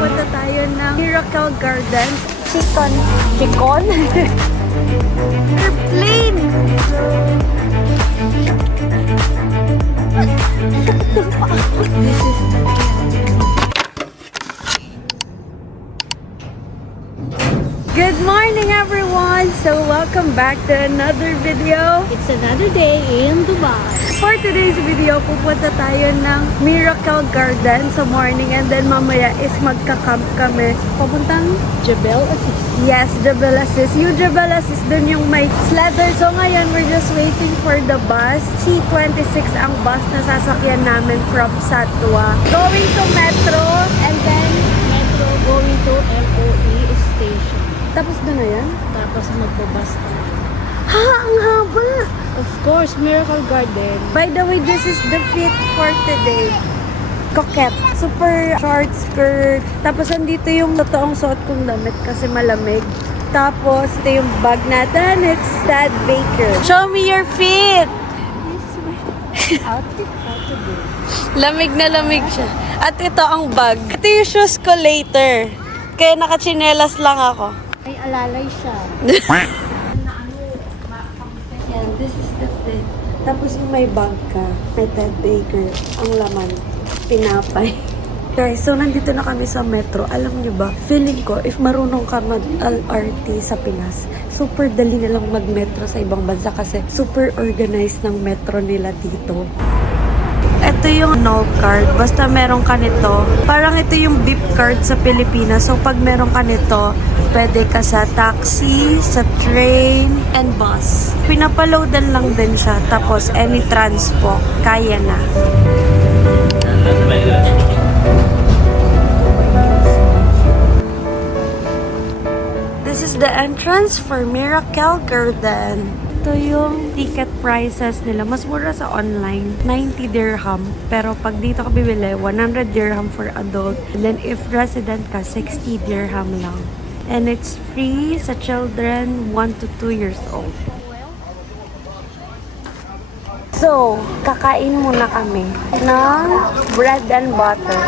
pupunta tayo ng Miracle Garden. Chicon? Airplane! This is Good morning everyone! So welcome back to another video. It's another day in Dubai. For today's video, pupunta tayo ng Miracle Garden sa morning and then mamaya is magka-camp kami. Papuntang Jebel Aziz. Yes, Jebel Aziz. Yung Jebel Aziz dun yung may slider. So ngayon, we're just waiting for the bus. C26 ang bus na sasakyan namin from Satwa. Going to Metro And then, metro going to MOE station. Tapos doon na yan? Tapos magbabas tayo. Ha! Ang haba! Of course, Miracle Garden. By the way, this is the fit for today. Coquette. Super short skirt. Tapos andito yung totoong suot kong damit kasi malamig. Tapos ito yung bag natin. It's Dad Baker. Show me your feet! This is my outfit for today. Lamig na lamig siya. At ito ang bag. Ito yung shoes ko later. Kaya nakachinelas lang ako. Ay, alalay siya. Yan, this is the fit. Tapos yung may bag ka, may Ted Baker, ang laman, pinapay. Guys, so nandito na kami sa metro. Alam nyo ba, feeling ko, if marunong ka mag-LRT sa Pinas, super dali na lang mag-metro sa ibang bansa kasi super organized ng metro nila dito. Ito yung no card. Basta meron ka nito. Parang ito yung beep card sa Pilipinas. So, pag meron ka nito, pwede ka sa taxi, sa train, and bus. Pinapaloadan lang din siya. Tapos, any transpo, kaya na. This is the entrance for Miracle Garden. Ito yung ticket prices nila. Mas mura sa online. 90 dirham. Pero pag dito ka bibili, 100 dirham for adult. And then if resident ka, 60 dirham lang. And it's free sa children 1 to 2 years old. So, kakain muna kami ng bread and butter.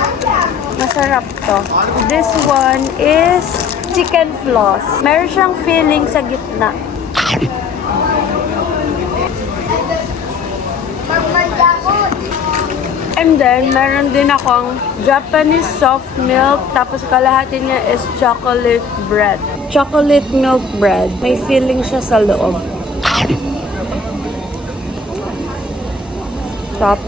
Masarap to. This one is chicken floss. Meron siyang filling sa gitna. And then, meron din akong Japanese soft milk. Tapos kalahati niya is chocolate bread. Chocolate milk bread. May filling siya sa loob. Top.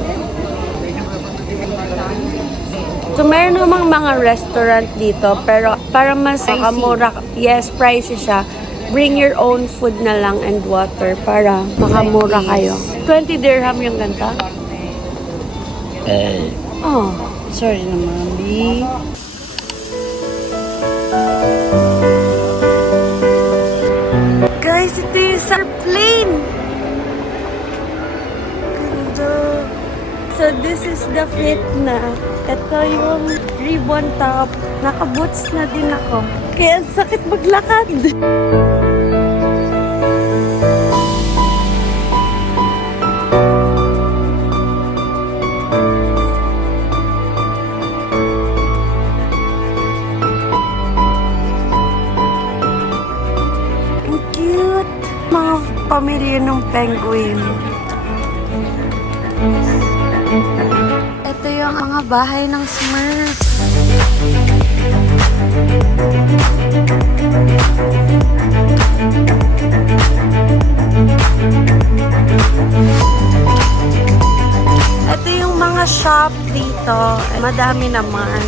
So, meron namang mga restaurant dito. Pero para mas makamura, yes, pricey siya. Bring your own food na lang and water para makamura kayo. 20 dirham yung ganta. Oh, Sorry naman, B. guys, ito yung airplane. Ganda. So, this is the fit na. Ito yung ribbon top. Naka-boots na din ako. Kaya ang sakit maglakad. Mga pamilya ng penguin. Ito yung mga bahay ng Smurf. Ito yung mga shop dito. Madami naman.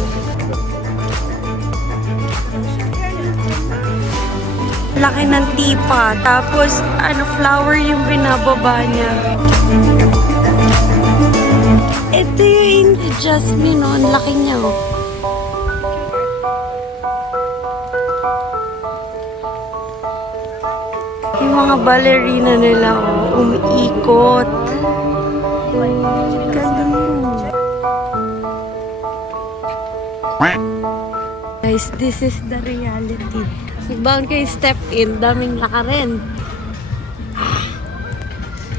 Laki ng tipa. Tapos, flower yung binababa niya. Ito yung jasmine, no? Ang laki niya, oh. Yung mga ballerina nila, oh. Umiikot. Galing. Guys, this is the reality. Nagbaon kayo step in, daming lakarin.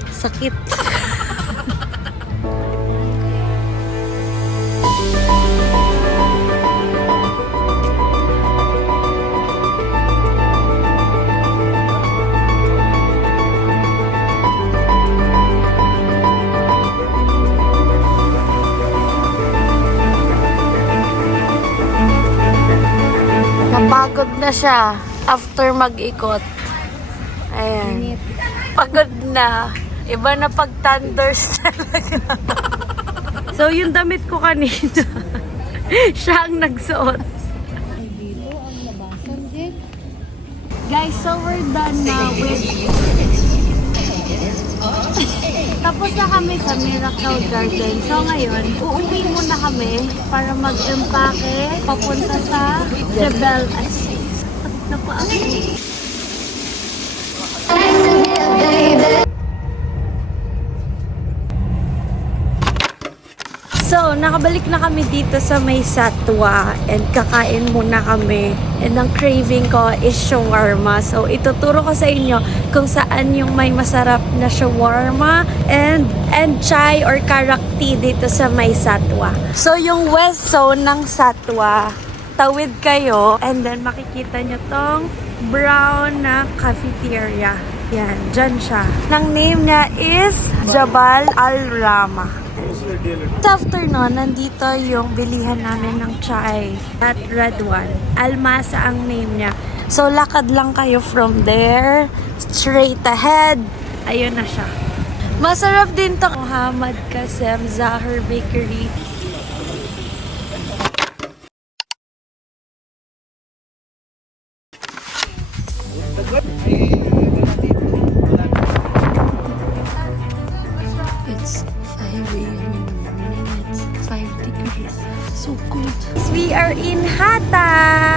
Sakit. na siya after mag-ikot. Ayan. Init. Pagod na. Iba na pag thunders talaga. So, yung damit ko kanina, siya ang nagsuot. Dito ang labasan din. Guys, so we're done na with... Tapos na kami sa Miracle Garden. So ngayon, uuwi muna kami para mag-empake papunta sa Jebel Assis. Sakit na po ako. So, nakabalik na kami dito sa may Satwa and kakain muna kami. And ang craving ko is shawarma. So, ituturo ko sa inyo kung saan yung may masarap na shawarma and chai or karak tea dito sa may Satwa. So, yung west zone ng Satwa, tawid kayo and then makikita nyo tong brown na cafeteria. Yan, dyan siya. Ang name niya is Jabal Al-Rama. Sa afternoon, nandito yung bilihan namin ng chai at red one. Almasa ang name niya. So, lakad lang kayo from there, straight ahead. Ayun na siya. Masarap din to. Muhammad Kasem Zahar Bakery. It's 5 a.m. in the morning. It's 5 degrees. So cold. We are in Hatta.